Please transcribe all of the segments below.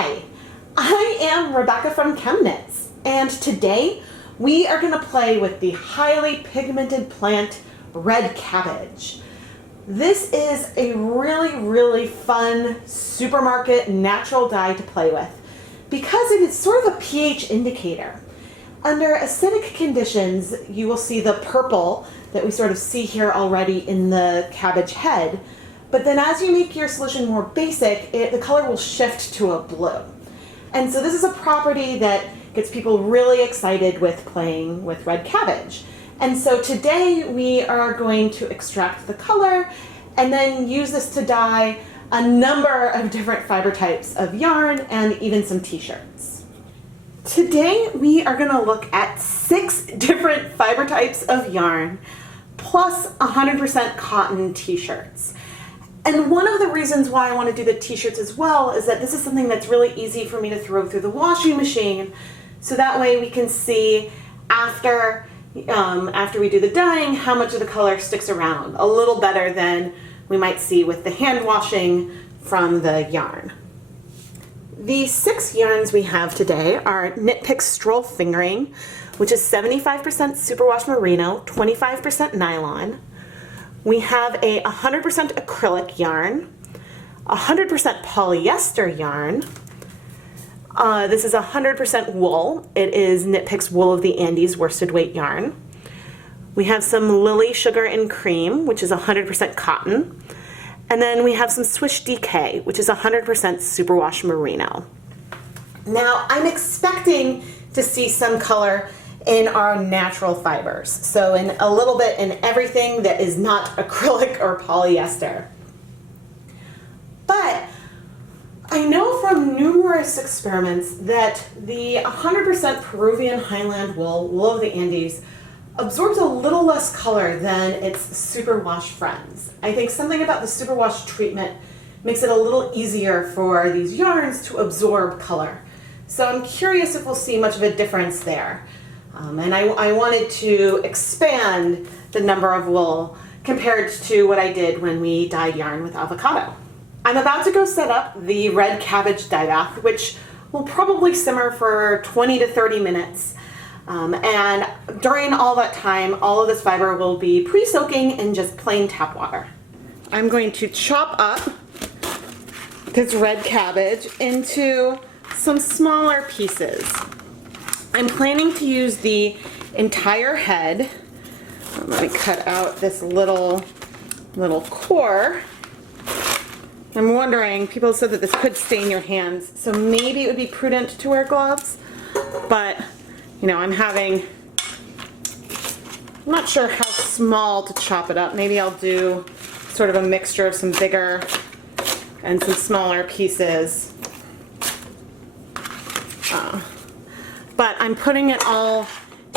Hi, I am Rebecca from ChemKnits, and today we are going to play with the highly pigmented plant red cabbage. This is a really fun supermarket natural dye to play with because it is sort of a pH indicator. Under acidic conditions, you will see the purple that we sort of see here already in the cabbage head, but then as you make your solution more basic, the color will shift to a blue. And so this is a property that gets people really excited with playing with red cabbage. And so today we are going to extract the color and then use this to dye a number of different fiber types of yarn and even some t-shirts. Today we are going to look at 6 different fiber types of yarn plus 100% cotton t-shirts. And one of the reasons why I want to do the t-shirts as well is that this is something that's really easy for me to throw through the washing machine, so that way we can see after we do the dyeing how much of the color sticks around, a little better than we might see with the hand washing from the yarn. The 6 yarns we have today are Knit Pick Stroll Fingering, which is 75% superwash merino, 25% nylon. We have a 100% acrylic yarn, 100% polyester yarn. This is 100% wool. It is Knit Pick's Wool of the Andes worsted weight yarn. We have some Lily Sugar and Cream, which is 100% cotton. And then we have some Swish DK, which is 100% superwash merino. Now, I'm expecting to see some color in our natural fibers. So in a little bit in everything that is not acrylic or polyester. But I know from numerous experiments that the 100% Peruvian highland wool, Wool of the Andes, absorbs a little less color than its superwash friends. I think something about the superwash treatment makes it a little easier for these yarns to absorb color. So I'm curious if we'll see much of a difference there. And I wanted to expand the number of wool compared to what I did when we dyed yarn with avocado. I'm about to go set up the red cabbage dye bath, which will probably simmer for 20 to 30 minutes. And during all that time, all of this fiber will be pre-soaking in just plain tap water. I'm going to chop up this red cabbage into some smaller pieces. I'm planning to use the entire head. Let me cut out this little core. I'm wondering, people said that this could stain your hands, so maybe it would be prudent to wear gloves, but you know, I'm not sure how small to chop it up. Maybe I'll do sort of a mixture of some bigger and some smaller pieces. But I'm putting it all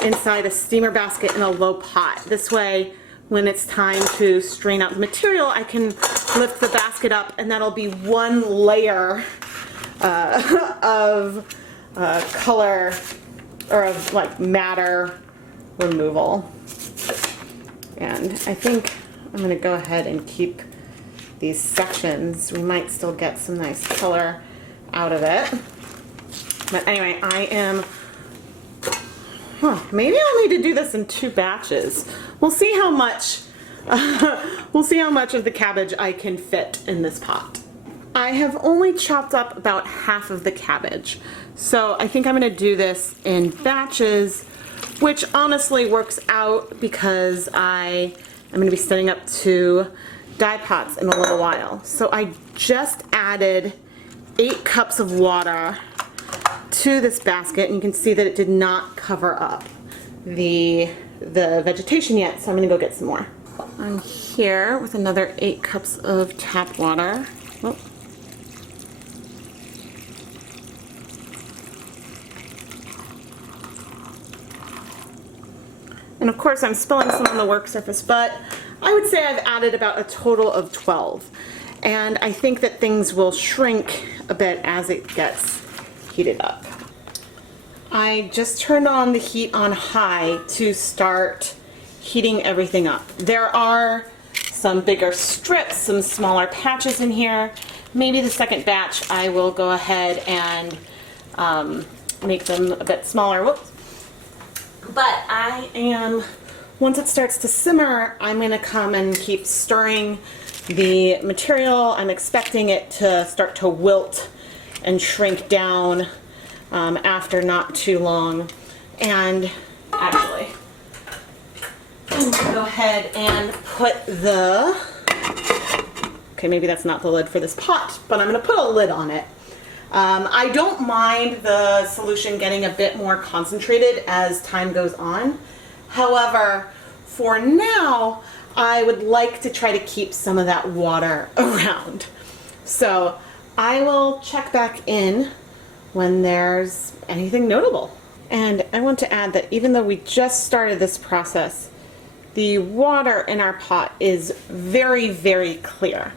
inside a steamer basket in a low pot. This way, when it's time to strain out the material, I can lift the basket up and that'll be one layer of color or of like matter removal. And I think I'm going to go ahead and keep these sections. We might still get some nice color out of it. But anyway, maybe I'll need to do this in 2 batches. We'll see how much of the cabbage I can fit in this pot. I have only chopped up about half of the cabbage, so I think I'm going to do this in batches, which honestly works out because I am going to be setting up 2 dye pots in a little while. So I just added 8 cups of water to this basket, and you can see that it did not cover up the vegetation yet, so I'm going to go get some more. I'm here with another 8 cups of tap water. Oh. And of course I'm spilling some on the work surface, but I would say I've added about a total of 12. And I think that things will shrink a bit as it gets heated up. I just turned on the heat on high to start heating everything up. There are some bigger strips, some smaller patches in here, Maybe the second batch I will go ahead and make them a bit smaller. Whoops. But once it starts to simmer, I'm going to come and keep stirring the material. I'm expecting it to start to wilt and shrink down after not too long. And actually, I'm going to go ahead and put the, okay, maybe that's not the lid for this pot, but I'm going to put a lid on it. I don't mind the solution getting a bit more concentrated as time goes on. However, for now, I would like to try to keep some of that water around. So I will check back in when there's anything notable. And I want to add that even though we just started this process, the water in our pot is very, very clear.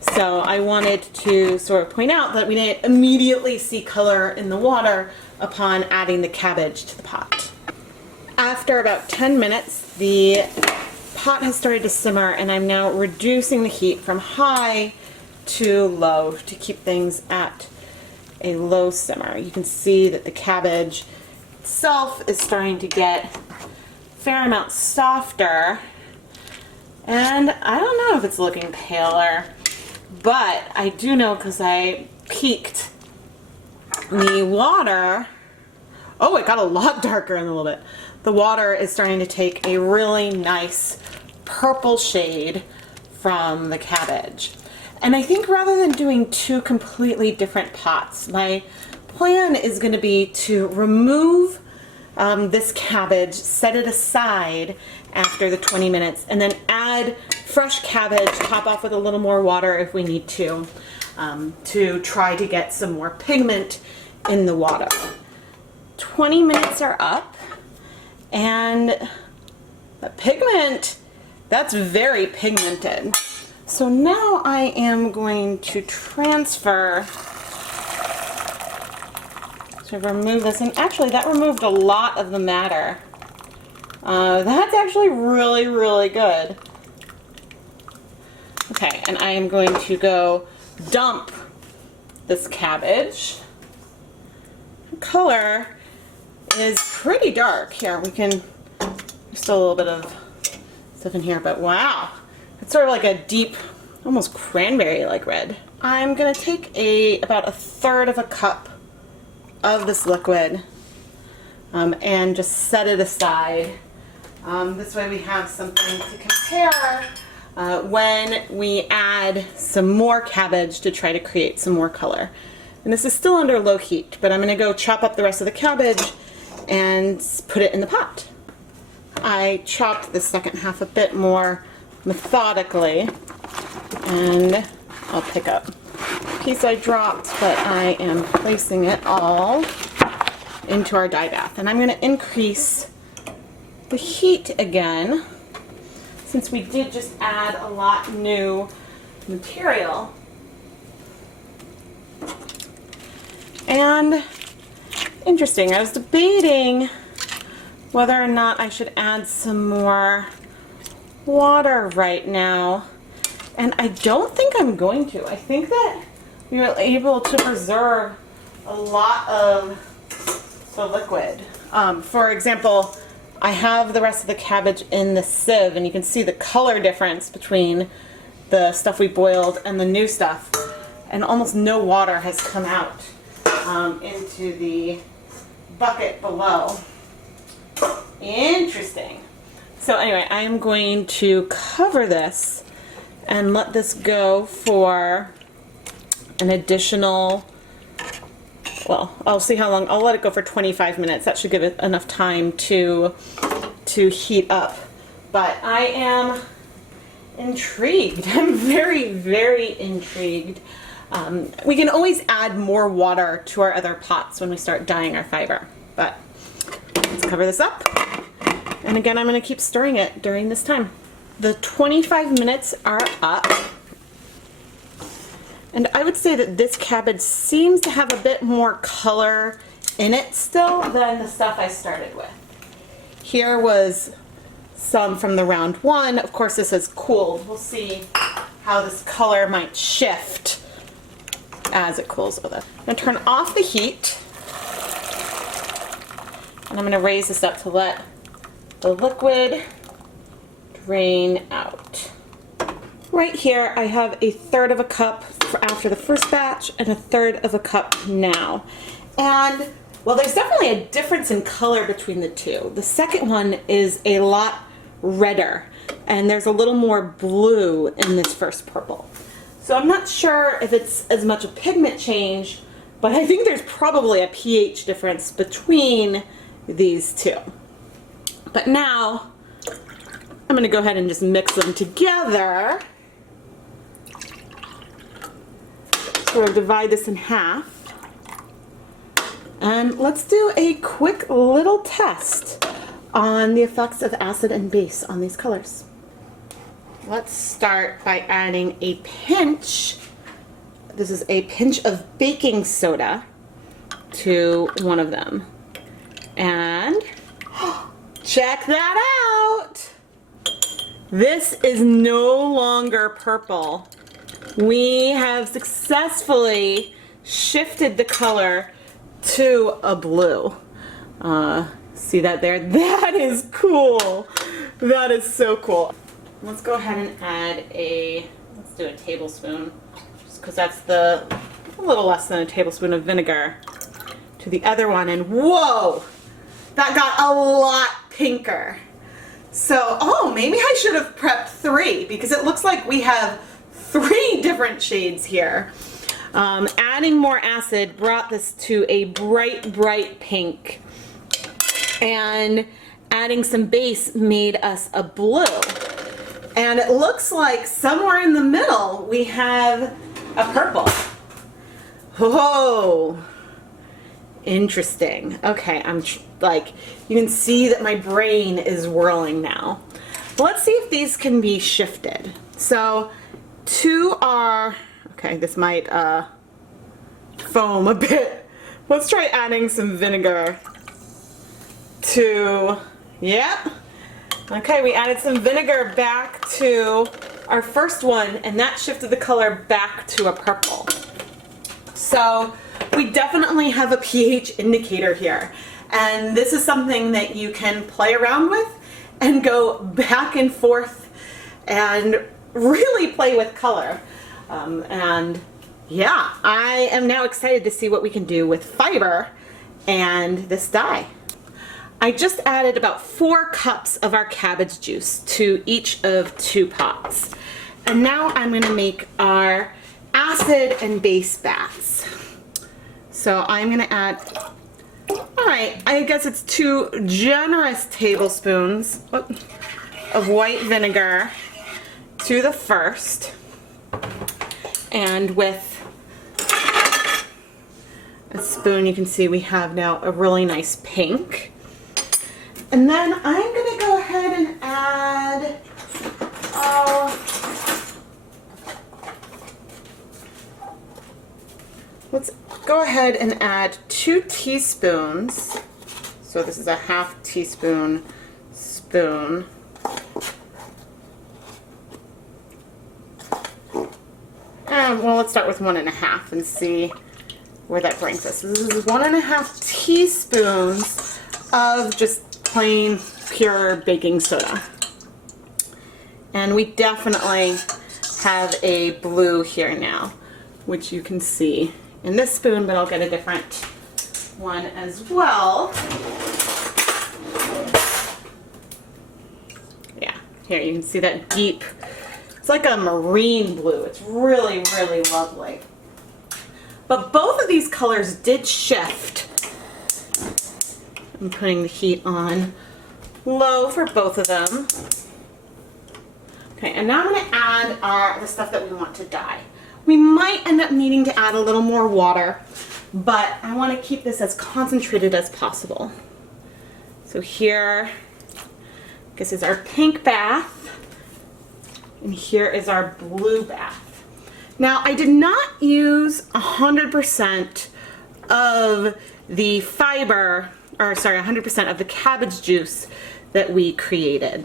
So I wanted to sort of point out that we didn't immediately see color in the water upon adding the cabbage to the pot. After about 10 minutes, the pot has started to simmer, and I'm now reducing the heat from high to low to keep things at a low simmer. You can see that the cabbage itself is starting to get a fair amount softer, and I don't know if it's looking paler, but I do know because I peeked the water. Oh, it got a lot darker in a little bit. The water is starting to take a really nice purple shade from the cabbage. And I think rather than doing two completely different pots, my plan is going to be to remove this cabbage, set it aside after the 20 minutes, and then add fresh cabbage, top off with a little more water if we need to try to get some more pigment in the water. 20 minutes are up, and the pigment, that's very pigmented. So now I am going to transfer, to remove this, and actually that removed a lot of the matter. That's actually really, really good. Okay, and I am going to go dump this cabbage. The color is pretty dark. Here, we can, there's still a little bit of stuff in here, but wow. It's sort of like a deep, almost cranberry-like red. I'm gonna take about 1/3 of a cup of this liquid and just set it aside. This way we have something to compare when we add some more cabbage to try to create some more color. And this is still under low heat, but I'm gonna go chop up the rest of the cabbage and put it in the pot. I chopped the second half a bit more methodically, and I'll pick up the piece I dropped, but I am placing it all into our dye bath. And I'm going to increase the heat again, since we did just add a lot new material. And interesting, I was debating whether or not I should add some more water right now, and I don't think I'm going to. I think that we were able to preserve a lot of the liquid. For example, I have the rest of the cabbage in the sieve, and you can see the color difference between the stuff we boiled and the new stuff, and almost no water has come out into the bucket below. Interesting. So anyway, I'm going to cover this and let this go for an additional, well, I'll see how long. I'll let it go for 25 minutes. That should give it enough time to heat up. But I am intrigued. I'm very, very intrigued. We can always add more water to our other pots when we start dyeing our fiber. But let's cover this up. And again, I'm going to keep stirring it during this time. The 25 minutes are up. And I would say that this cabbage seems to have a bit more color in it still than the stuff I started with. Here was some from the round one. Of course, this has cooled. We'll see how this color might shift as it cools with it. I'm going to turn off the heat, and I'm going to raise this up to let the liquid drain out. Right here I have 1/3 of a cup for after the first batch and 1/3 of a cup now. And well, there's definitely a difference in color between the two. The second one is a lot redder, and there's a little more blue in this first purple. So I'm not sure if it's as much a pigment change, but I think there's probably a pH difference between these two. But now I'm going to go ahead and just mix them together. Sort of divide this in half. And let's do a quick little test on the effects of acid and base on these colors. Let's start by adding a pinch. This is a pinch of baking soda to one of them. And check that out! This is no longer purple. We have successfully shifted the color to a blue. See that there? That is cool. That is so cool. Let's go ahead and add let's do a tablespoon, just because that's a little less than a tablespoon of vinegar to the other one, and whoa, that got a lot pinker. So, oh, maybe I should have prepped 3, because it looks like we have 3 different shades here. Adding more acid brought this to a bright pink, and adding some base made us a blue. And it looks like somewhere in the middle we have a purple. Whoa, interesting. Okay, you can see that my brain is whirling now. Let's see if these can be shifted. So to our, okay, this might foam a bit. Let's try adding some vinegar to, yep. Okay, we added some vinegar back to our first one, and that shifted the color back to a purple. So we definitely have a pH indicator here, and this is something that you can play around with and go back and forth and really play with color. And yeah, I am now excited to see what we can do with fiber and this dye. I just added about 4 cups of our cabbage juice to each of 2 pots. And now I'm going to make our acid and base baths. So I'm going to add, alright, I guess it's 2 generous tablespoons of white vinegar to the first. And with a spoon, you can see we have now a really nice pink. And then I'm going to go ahead and add, let's go ahead and add 2 teaspoons. So this is a 1/2 teaspoon spoon. Well, let's start with 1 1/2 and see where that brings us. So this is 1 1/2 teaspoons of just plain pure baking soda. And we definitely have a blue here now, which you can see in this spoon, but I'll get a different one as well. Yeah, here you can see that deep, it's like a marine blue. It's really, really lovely. But both of these colors did shift. I'm putting the heat on low for both of them. Okay, and now I'm going to add the stuff that we want to dye. We might end up needing to add a little more water, but I want to keep this as concentrated as possible. So here, this is our pink bath, and here is our blue bath. Now, I did not use 100% of the fiber, or sorry, 100% of the cabbage juice that we created.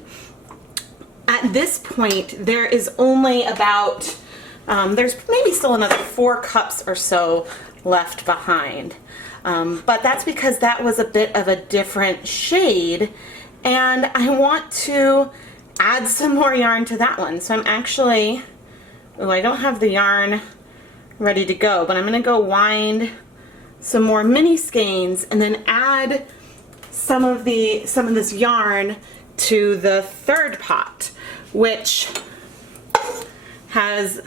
At this point, there is only about There's maybe still another 4 cups or so left behind. But that's because that was a bit of a different shade, and I want to add some more yarn to that one. So I'm actually, oh, I don't have the yarn ready to go, but I'm gonna go wind some more mini skeins and then add some of this yarn to the third pot, which has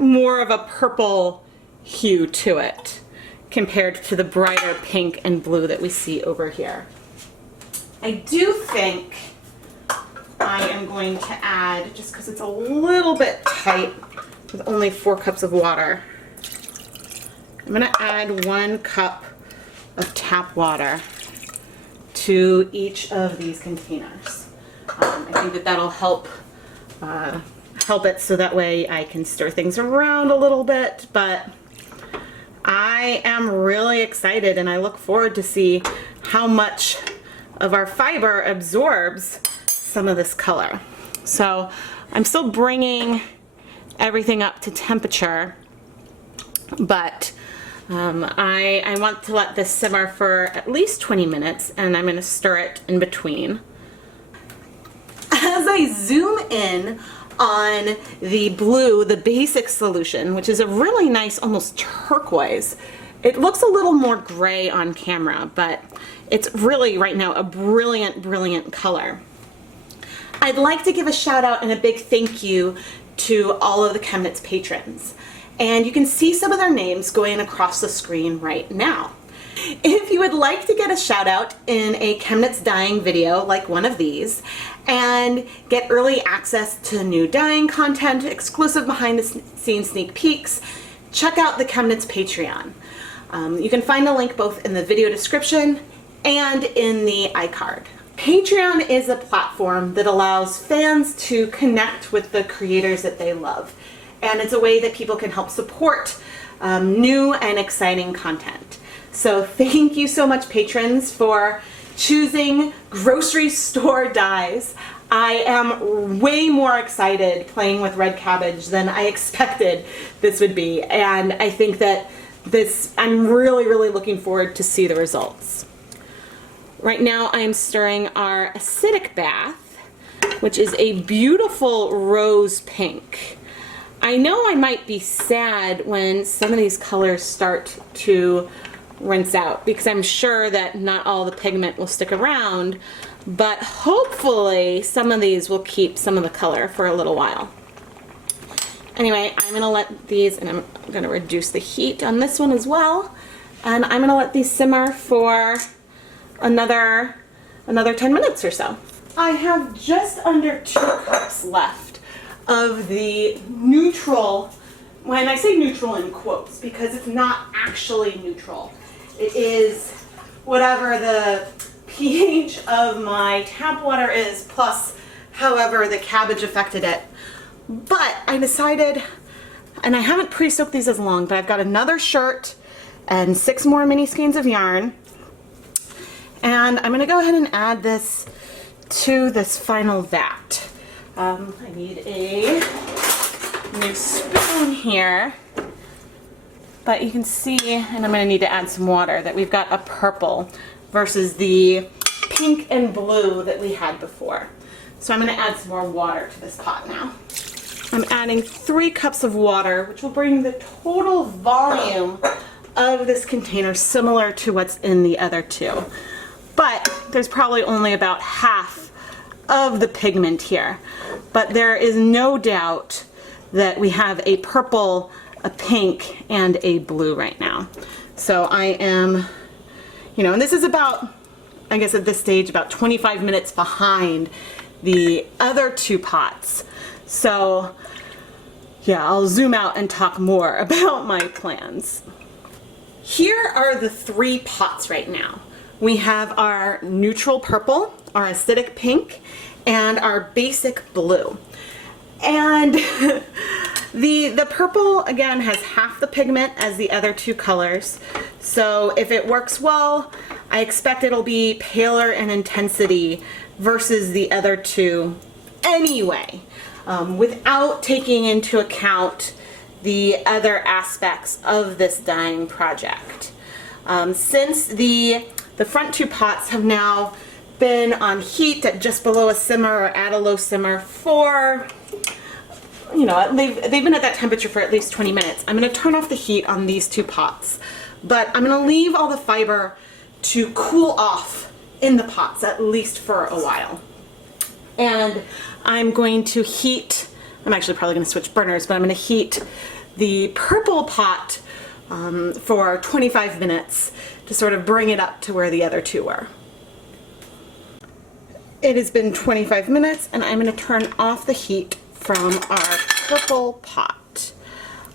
more of a purple hue to it compared to the brighter pink and blue that we see over here. I do think I am going to add, just because it's a little bit tight with only 4 cups of water, I'm going to add 1 cup of tap water to each of these containers. I think that that'll help it so that way I can stir things around a little bit, but I am really excited and I look forward to see how much of our fiber absorbs some of this color. So I'm still bringing everything up to temperature, but I want to let this simmer for at least 20 minutes, and I'm going to stir it in between. As I zoom in on the blue, the basic solution, which is a really nice, almost turquoise, it looks a little more gray on camera, but it's really right now a brilliant, brilliant color. I'd like to give a shout out and a big thank you to all of the ChemKnits patrons. And you can see some of their names going across the screen right now. If you would like to get a shout out in a ChemKnits dyeing video like one of these, and get early access to new dyeing content, exclusive behind the scenes sneak peeks, check out the ChemKnits Patreon. You can find a link both in the video description and in the iCard. Patreon is a platform that allows fans to connect with the creators that they love. And it's a way that people can help support new and exciting content. So thank you so much, patrons, for choosing grocery store dyes. I am way more excited playing with red cabbage than I expected this would be. And I think that I'm really, really looking forward to see the results. Right now I'm stirring our acidic bath, which is a beautiful rose pink. I know I might be sad when some of these colors start to rinse out, because I'm sure that not all the pigment will stick around, but hopefully some of these will keep some of the color for a little while. Anyway, I'm going to let these, and I'm going to reduce the heat on this one as well, and I'm going to let these simmer for another 10 minutes or so. I have just under 2 cups left of the neutral, when I say neutral in quotes, because it's not actually neutral. It is whatever the pH of my tap water is, plus however the cabbage affected it. But I decided, and I haven't pre-soaked these as long, but I've got another shirt and 6 more mini skeins of yarn. And I'm going to go ahead and add this to this final vat. I need a new spoon here, but you can see, and I'm going to need to add some water, that we've got a purple versus the pink and blue that we had before. So I'm going to add some more water to this pot now. I'm adding 3 cups of water, which will bring the total volume of this container similar to what's in the other 2. But there's probably only about half of the pigment here. But there is no doubt that we have a purple, a pink, and a blue right now. So I am, and this is about, I guess at this stage, about 25 minutes behind the other 2 pots. So yeah, I'll zoom out and talk more about my plans. Here are the 3 pots right now. We have our neutral purple, our acidic pink, and our basic blue. And the purple, again, has half the pigment as the other 2 colors. So if it works well, I expect it'll be paler in intensity versus the other 2 anyway. without taking into account the other aspects of this dyeing project. Since the front two pots have now been on heat at just below a simmer or at a low simmer for, you know, they've been at that temperature for at least 20 minutes. I'm going to turn off the heat on these two pots, but I'm going to leave all the fiber to cool off in the pots at least for a while. And I'm going to heat, I'm actually probably going to switch burners, but I'm going to heat the purple pot for 25 minutes to sort of bring it up to where the other two were. It has been 25 minutes and I'm going to turn off the heat from our purple pot.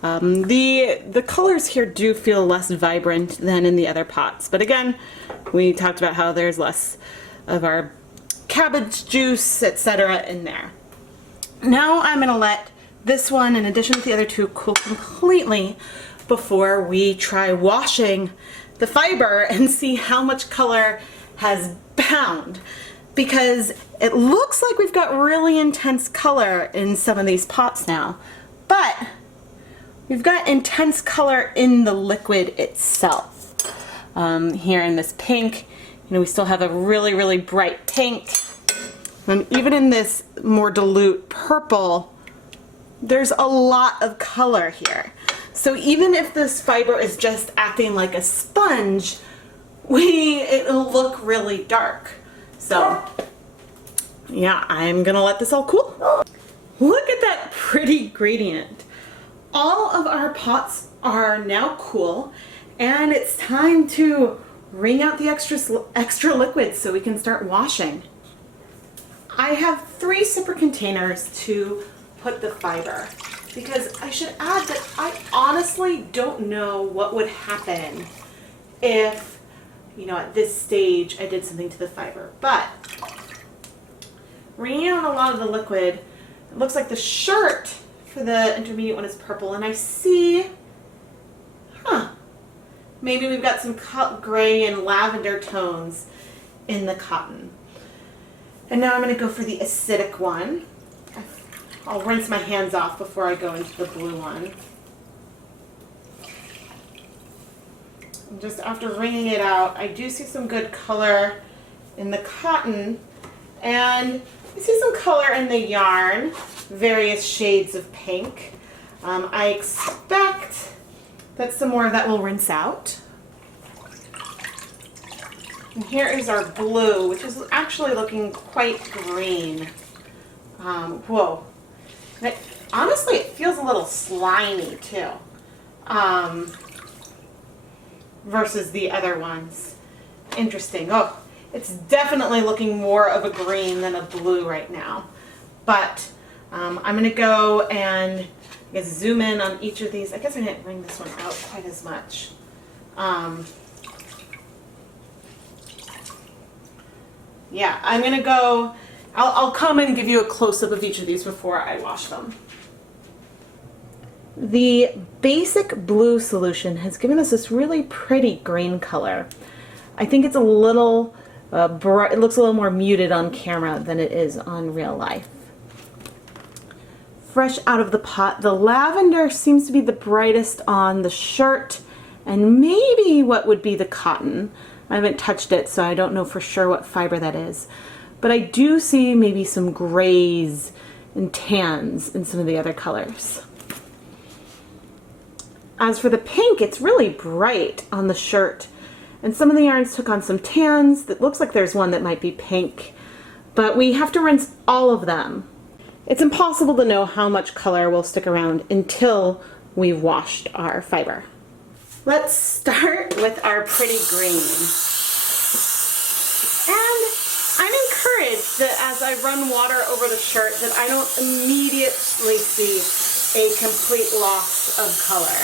The colors here do feel less vibrant than in the other pots, but again, we talked about how there's less of our cabbage juice, etc. in there. Now I'm going to let this one, in addition to the other two, cool completely before we try washing the fiber and see how much color has bound. Because it looks like we've got really intense color in some of these pots now, but we've got intense color in the liquid itself. Here in this pink, you know, we still have a really, really bright pink. And even in this more dilute purple, there's a lot of color here. So even if this fiber is just acting like a sponge, it'll look really dark. So yeah, I'm gonna let this all cool. Look at that pretty gradient. All of our pots are now cool, and it's time to wring out the extra liquids so we can start washing. I have 3 separate containers to put the fiber, because I should add that I honestly don't know what would happen if, you know, at this stage I did something to the fiber. But wringing out a lot of the liquid, it looks like the shirt for the intermediate one is purple, and I see, maybe we've got some gray and lavender tones in the cotton. And now I'm going to go for the acidic one. I'll rinse my hands off before I go into the blue one. And just after wringing it out, I do see some good color in the cotton, and I see some color in the yarn, various shades of pink. I expect that some more of that will rinse out. And here is our blue, which is actually looking quite green. Whoa. Honestly, it feels a little slimy too, versus the other ones. Interesting. Oh, it's definitely looking more of a green than a blue right now. But I'm going to go and I guess zoom in on each of these. I guess I didn't bring this one out quite as much. Yeah, I'm going to go, I'll come and give you a close-up of each of these before I wash them. The basic blue solution has given us this really pretty green color. I think it's a little bright, it looks a little more muted on camera than it is on real life. Fresh out of the pot, the lavender seems to be the brightest on the shirt and maybe what would be the cotton. I haven't touched it, so I don't know for sure what fiber that is. But I do see maybe some grays and tans in some of the other colors. As for the pink, it's really bright on the shirt. And some of the yarns took on some tans. It looks like there's one that might be pink. But we have to rinse all of them. It's impossible to know how much color will stick around until we've washed our fiber. Let's start with our pretty green. And I'm encouraged that as I run water over the shirt that I don't immediately see a complete loss of color.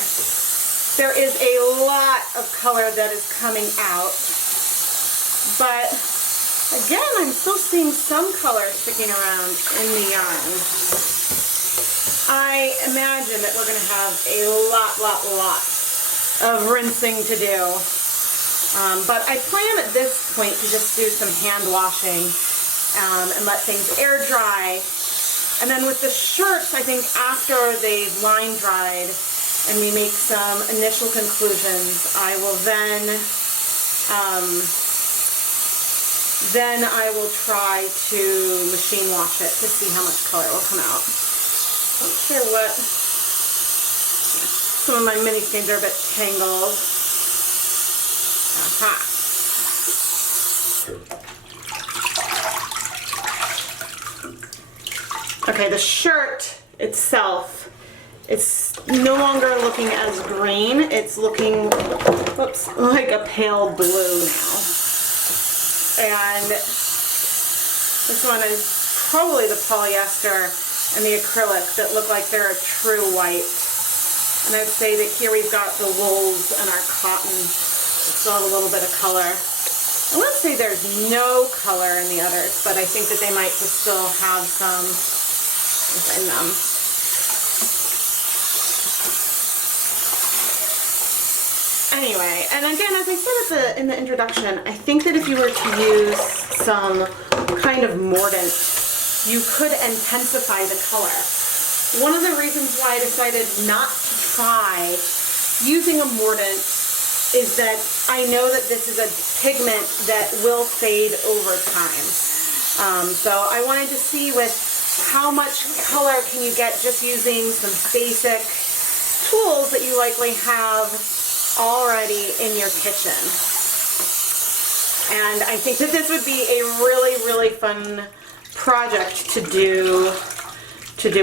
There is a lot of color that is coming out, but again, I'm still seeing some color sticking around in the yarn. I imagine that we're going to have a lot of rinsing to do. But I plan at this point to just do some hand washing and let things air dry And then with the shirts, I think after they've line dried and we make some initial conclusions, I will then I will try to machine wash it to see how much color will come out. Not sure what, some of my miniskeins are a bit tangled. Aha. Okay, the shirt itself, it's no longer looking as green. It's looking, whoops, like a pale blue now. And this one is probably the polyester and the acrylic that look like they're a true white. And I'd say that here we've got the wools and our cotton. It's still have a little bit of color. I want to say there's no color in the others, but I think that they might just still have some in them. Anyway, and again, as I said in the introduction, I think that if you were to use some kind of mordant, you could intensify the color. One of the reasons why I decided not to try using a mordant is that I know that this is a pigment that will fade over time. So I wanted to see with how much color can you get just using some basic tools that you likely have already in your kitchen. And I think that this would be a really, really fun project to do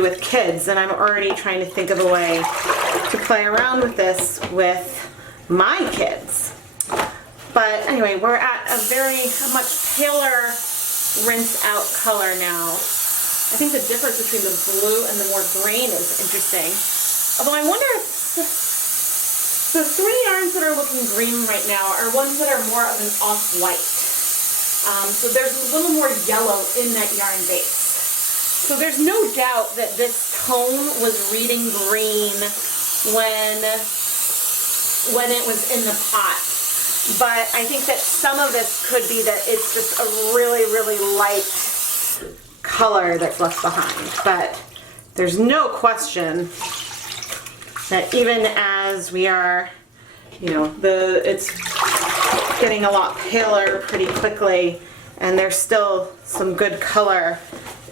with kids, and I'm already trying to think of a way to play around with this with my kids. But anyway, we're at a much paler rinse out color now. I think the difference between the blue and the more green is interesting. Although I wonder if the three yarns that are looking green right now are ones that are more of an off-white. So there's a little more yellow in that yarn base. So there's no doubt that this tone was reading green when it was in the pot. But I think that some of this could be that it's just a really, really light color that's left behind. But there's no question that even as we are, it's getting a lot paler pretty quickly, and there's still some good color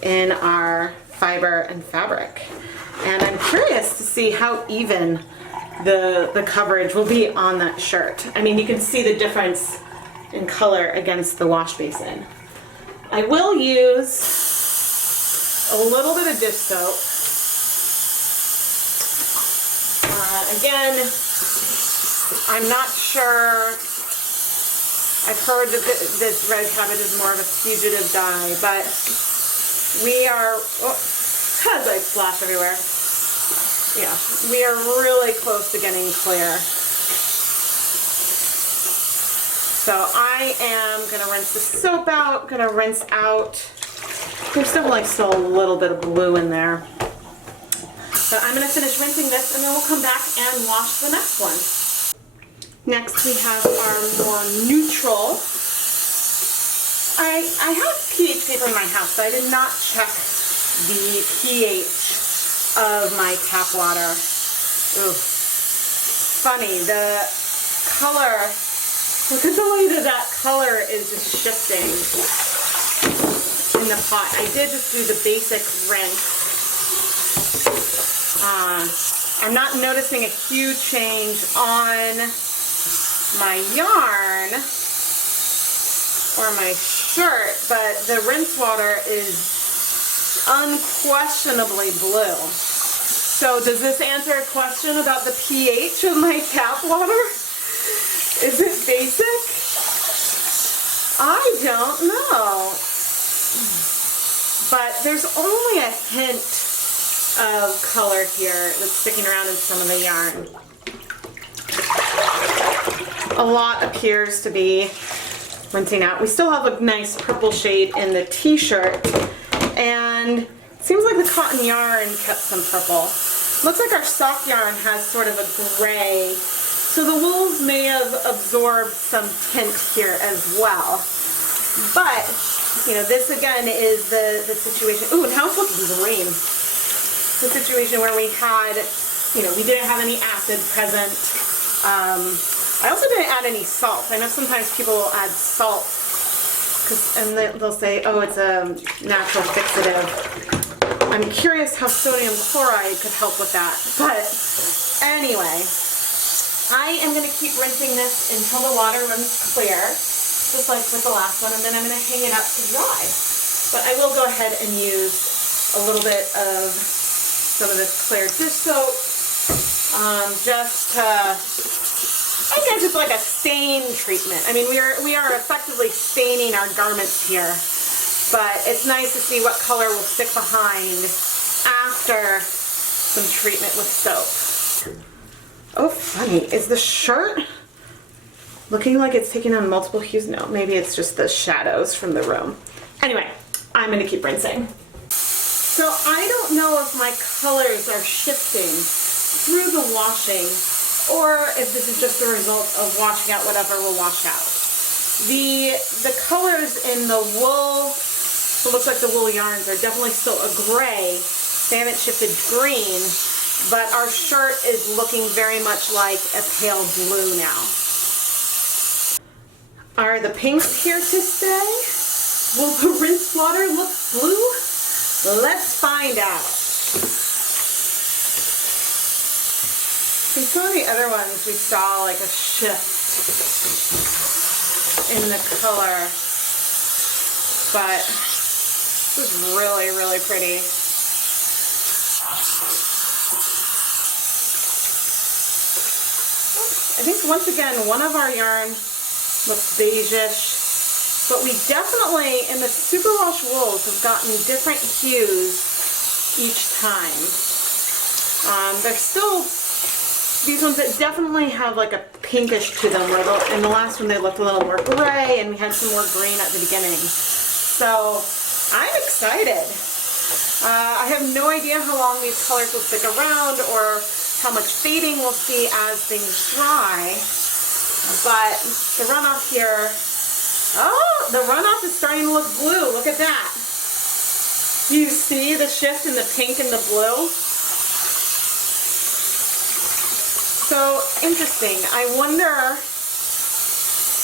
in our fiber and fabric. And I'm curious to see how even the coverage will be on that shirt. I mean, you can see the difference in color against the wash basin. I will use a little bit of dish soap. Again, I'm not sure. I've heard that this red cabbage is more of a fugitive dye, but we are, because I splash everywhere. Yeah, we are really close to getting clear. So I am gonna rinse the soap out, gonna rinse out. There's still a little bit of blue in there. So I'm going to finish rinsing this, and then we'll come back and wash the next one. Next we have our more neutral. I have pH paper in my house, so I did not check the pH of my tap water. Ooh. Funny, the color, look at the way that color is just shifting in the pot. I did just do the basic rinse. I'm not noticing a huge change on my yarn or my shirt, but the rinse water is unquestionably blue. So does this answer a question about the pH of my tap water? Is it basic? I don't know. But there's only a hint of color here that's sticking around in some of the yarn. A lot appears to be rinsing out. We still have a nice purple shade in the t-shirt, and it seems like the cotton yarn kept some purple. Looks like our sock yarn has sort of a gray, so the wools may have absorbed some tint here as well. But, you know, this again is the situation. Ooh, now it's looking green. The situation where we had, you know, we didn't have any acid present. I also didn't add any salt. I know sometimes people will add salt and they'll say, oh, it's a natural fixative. I'm curious how sodium chloride could help with that. But anyway, I am going to keep rinsing this until the water runs clear, just like with the last one, and then I'm going to hang it up to dry. But I will go ahead and use a little bit of some of this clear dish soap, just to, I guess it's like a stain treatment. I mean, we are effectively staining our garments here, but it's nice to see what color will stick behind after some treatment with soap. Oh, funny, is the shirt looking like it's taking on multiple hues? No, maybe it's just the shadows from the room. Anyway, I'm gonna keep rinsing. So I don't know if my colors are shifting through the washing or if this is just the result of washing out whatever will wash out. The colors in the wool, it looks like the wool yarns are definitely still a gray. They haven't shifted green, but our shirt is looking very much like a pale blue now. Are the pinks here to stay? Will the rinse water look blue? Let's find out. In some of the other ones we saw like a shift in the color, but this is really, really pretty. I think once again one of our yarn looks beige-ish. But we definitely, in the superwash wools, have gotten different hues each time. They're still, these ones that definitely have like a pinkish to them, where in the last one they looked a little more gray, and we had some more green at the beginning. So, I'm excited. I have no idea how long these colors will stick around, or how much fading we'll see as things dry. But the runoff here, oh, the runoff is starting to look blue. Look at that. You see the shift in the pink and the blue? So interesting. I wonder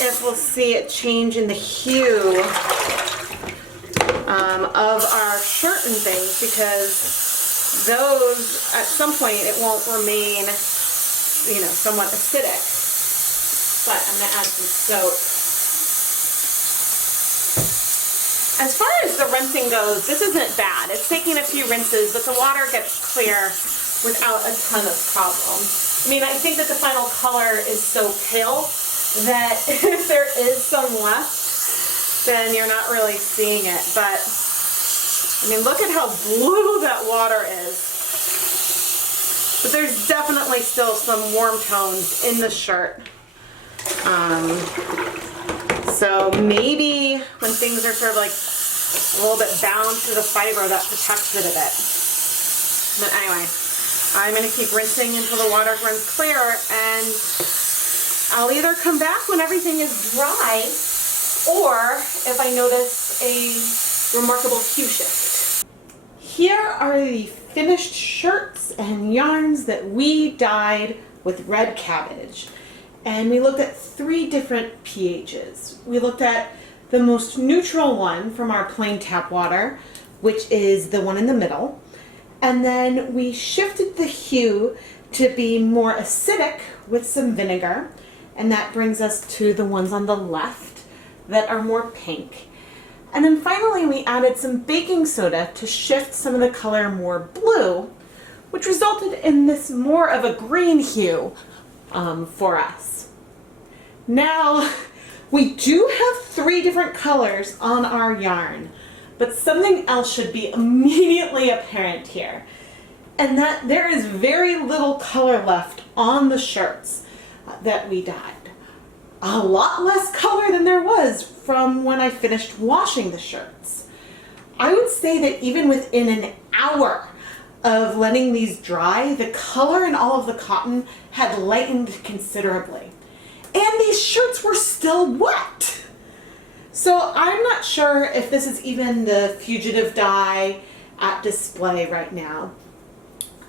if we'll see a change in the hue of our shirt and things, because those, at some point, it won't remain, you know, somewhat acidic. But I'm going to add some soap. As far as the rinsing goes, this isn't bad. It's taking a few rinses, but the water gets clear without a ton of problem. I mean, I think that the final color is so pale that if there is some left, then you're not really seeing it. But, I mean, look at how blue that water is. But there's definitely still some warm tones in the shirt. So maybe when things are sort of like a little bit bound to the fiber, that protects it a bit. But anyway, I'm going to keep rinsing until the water runs clear, and I'll either come back when everything is dry, or if I notice a remarkable hue shift. Here are the finished shirts and yarns that we dyed with red cabbage. And we looked at 3 different pHs. We looked at the most neutral one from our plain tap water, which is the one in the middle. And then we shifted the hue to be more acidic with some vinegar. And that brings us to the ones on the left that are more pink. And then finally we added some baking soda to shift some of the color more blue, which resulted in this more of a green hue for us. Now, we do have 3 different colors on our yarn, but something else should be immediately apparent here, and that there is very little color left on the shirts that we dyed. A lot less color than there was from when I finished washing the shirts. I would say that even within an hour of letting these dry, the color in all of the cotton had lightened considerably. And these shirts were still wet. So I'm not sure if this is even the fugitive dye at display right now.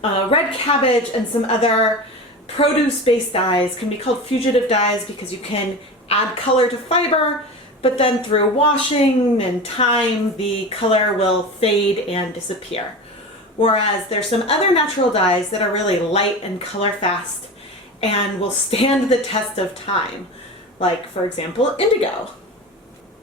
Red cabbage and some other produce-based dyes can be called fugitive dyes because you can add color to fiber, but then through washing and time, the color will fade and disappear. Whereas there's some other natural dyes that are really light and color fast and will stand the test of time, like for example, indigo.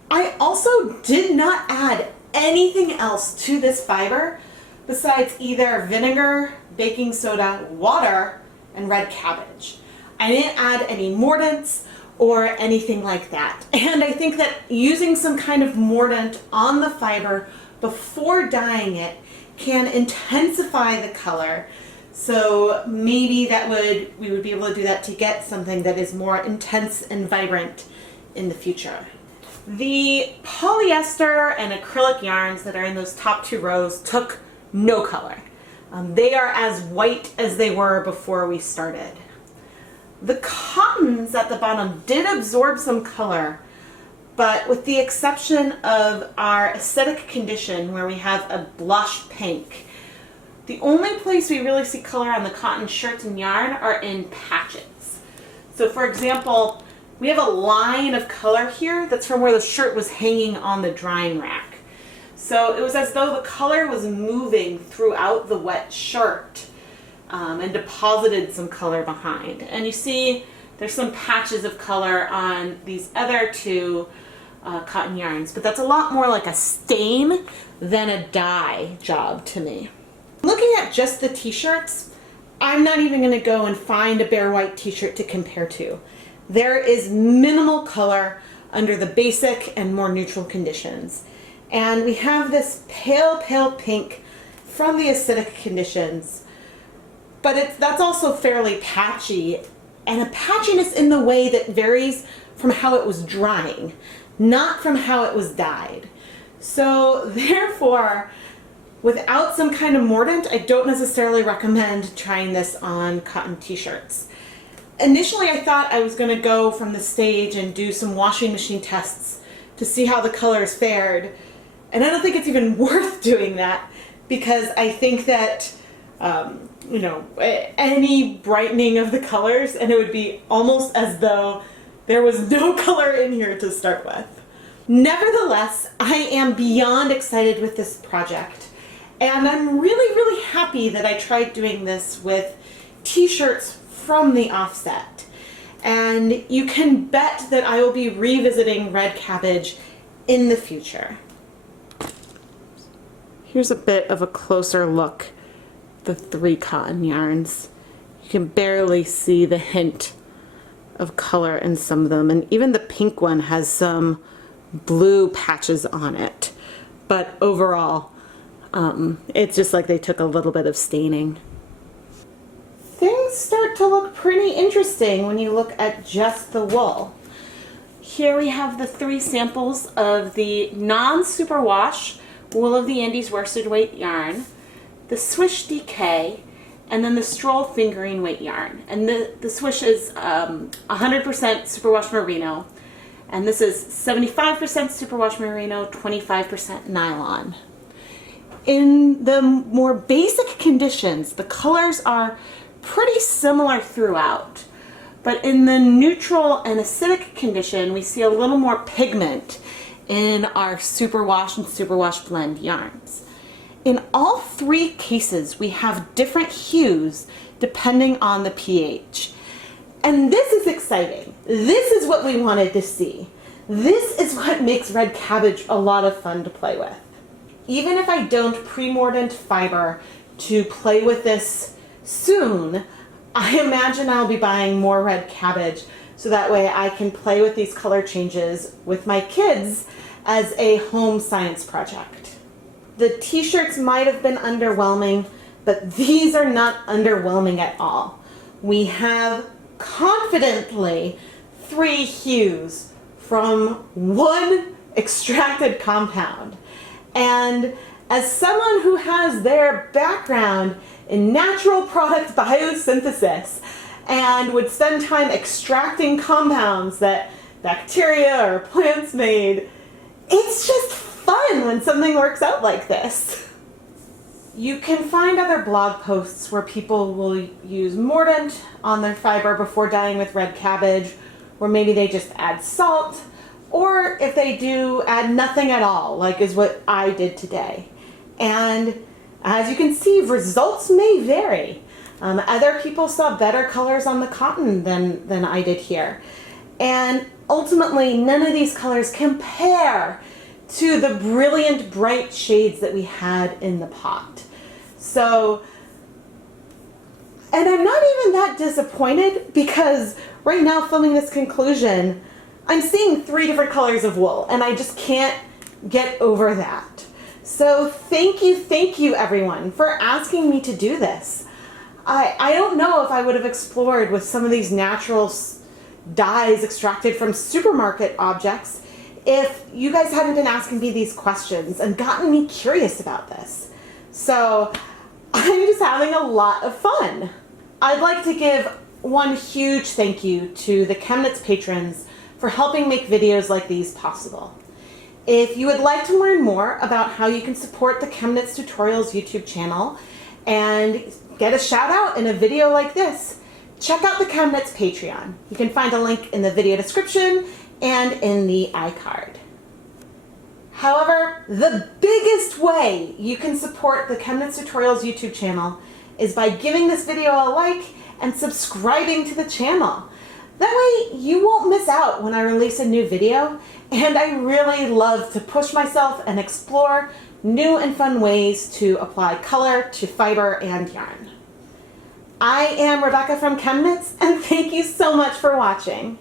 I also did not add anything else to this fiber besides either vinegar, baking soda, water, and red cabbage. I didn't add any mordants or anything like that. And I think that using some kind of mordant on the fiber before dyeing it can intensify the color. So maybe we would be able to do that to get something that is more intense and vibrant in the future. The polyester and acrylic yarns that are in those top two rows took no color. They are as white as they were before we started. The cottons at the bottom did absorb some color, but with the exception of our acidic condition where we have a blush pink, the only place we really see color on the cotton shirts and yarn are in patches. So for example, we have a line of color here that's from where the shirt was hanging on the drying rack. So it was as though the color was moving throughout the wet shirt and deposited some color behind. And you see there's some patches of color on these other two cotton yarns, but that's a lot more like a stain than a dye job to me. Looking at just the t-shirts, I'm not even going to go and find a bare white t-shirt to compare to. There is minimal color under the basic and more neutral conditions. And we have this pale, pale pink from the acidic conditions, but that's also fairly patchy, and a patchiness in the way that varies from how it was drying, not from how it was dyed. So therefore, without some kind of mordant, I don't necessarily recommend trying this on cotton t-shirts. Initially, I thought I was going to go from the stage and do some washing machine tests to see how the colors fared. And I don't think it's even worth doing that because I think that, any brightening of the colors and it would be almost as though there was no color in here to start with. Nevertheless, I am beyond excited with this project. And I'm really, really happy that I tried doing this with t-shirts from the offset. And you can bet that I will be revisiting red cabbage in the future. Here's a bit of a closer look at the three cotton yarns. You can barely see the hint of color in some of them, and even the pink one has some blue patches on it. But overall, it's just like they took a little bit of staining. Things start to look pretty interesting when you look at just the wool. Here we have the three samples of the non-superwash Wool of the Andes worsted weight yarn, the Swish DK, and then the Stroll fingering weight yarn. And the Swish is 100% superwash merino, and this is 75% superwash merino, 25% nylon. In the more basic conditions, the colors are pretty similar throughout, but in the neutral and acidic condition, we see a little more pigment in our superwash and superwash blend yarns. In all three cases, we have different hues depending on the pH. And this is exciting. This is what we wanted to see. This is what makes red cabbage a lot of fun to play with. Even if I don't pre-mordant fiber to play with this soon, I imagine I'll be buying more red cabbage so that way I can play with these color changes with my kids as a home science project. The t-shirts might have been underwhelming, but these are not underwhelming at all. We have confidently three hues from one extracted compound. And as someone who has their background in natural product biosynthesis and would spend time extracting compounds that bacteria or plants made, It's just fun when something works out like this. You can find other blog posts where people will use mordant on their fiber before dyeing with red cabbage, or maybe they just add salt, or if they do, add nothing at all, like is what I did today. And as you can see, results may vary. Other people saw better colors on the cotton than I did here. And ultimately, none of these colors compare to the brilliant, bright shades that we had in the pot. So, and I'm not even that disappointed because right now filming this conclusion, I'm seeing 3 different colors of wool and I just can't get over that. So thank you everyone for asking me to do this. I don't know if I would have explored with some of these natural dyes extracted from supermarket objects if you guys hadn't been asking me these questions and gotten me curious about this. So I'm just having a lot of fun. I'd like to give one huge thank you to the ChemKnits patrons for helping make videos like these possible. If you would like to learn more about how you can support the ChemKnits Tutorials YouTube channel and get a shout out in a video like this, check out the ChemKnits Patreon. You can find a link in the video description and in the iCard. However, the biggest way you can support the ChemKnits Tutorials YouTube channel is by giving this video a like and subscribing to the channel. That way you won't miss out when I release a new video, and I really love to push myself and explore new and fun ways to apply color to fiber and yarn. I am Rebecca from ChemKnits, and thank you so much for watching.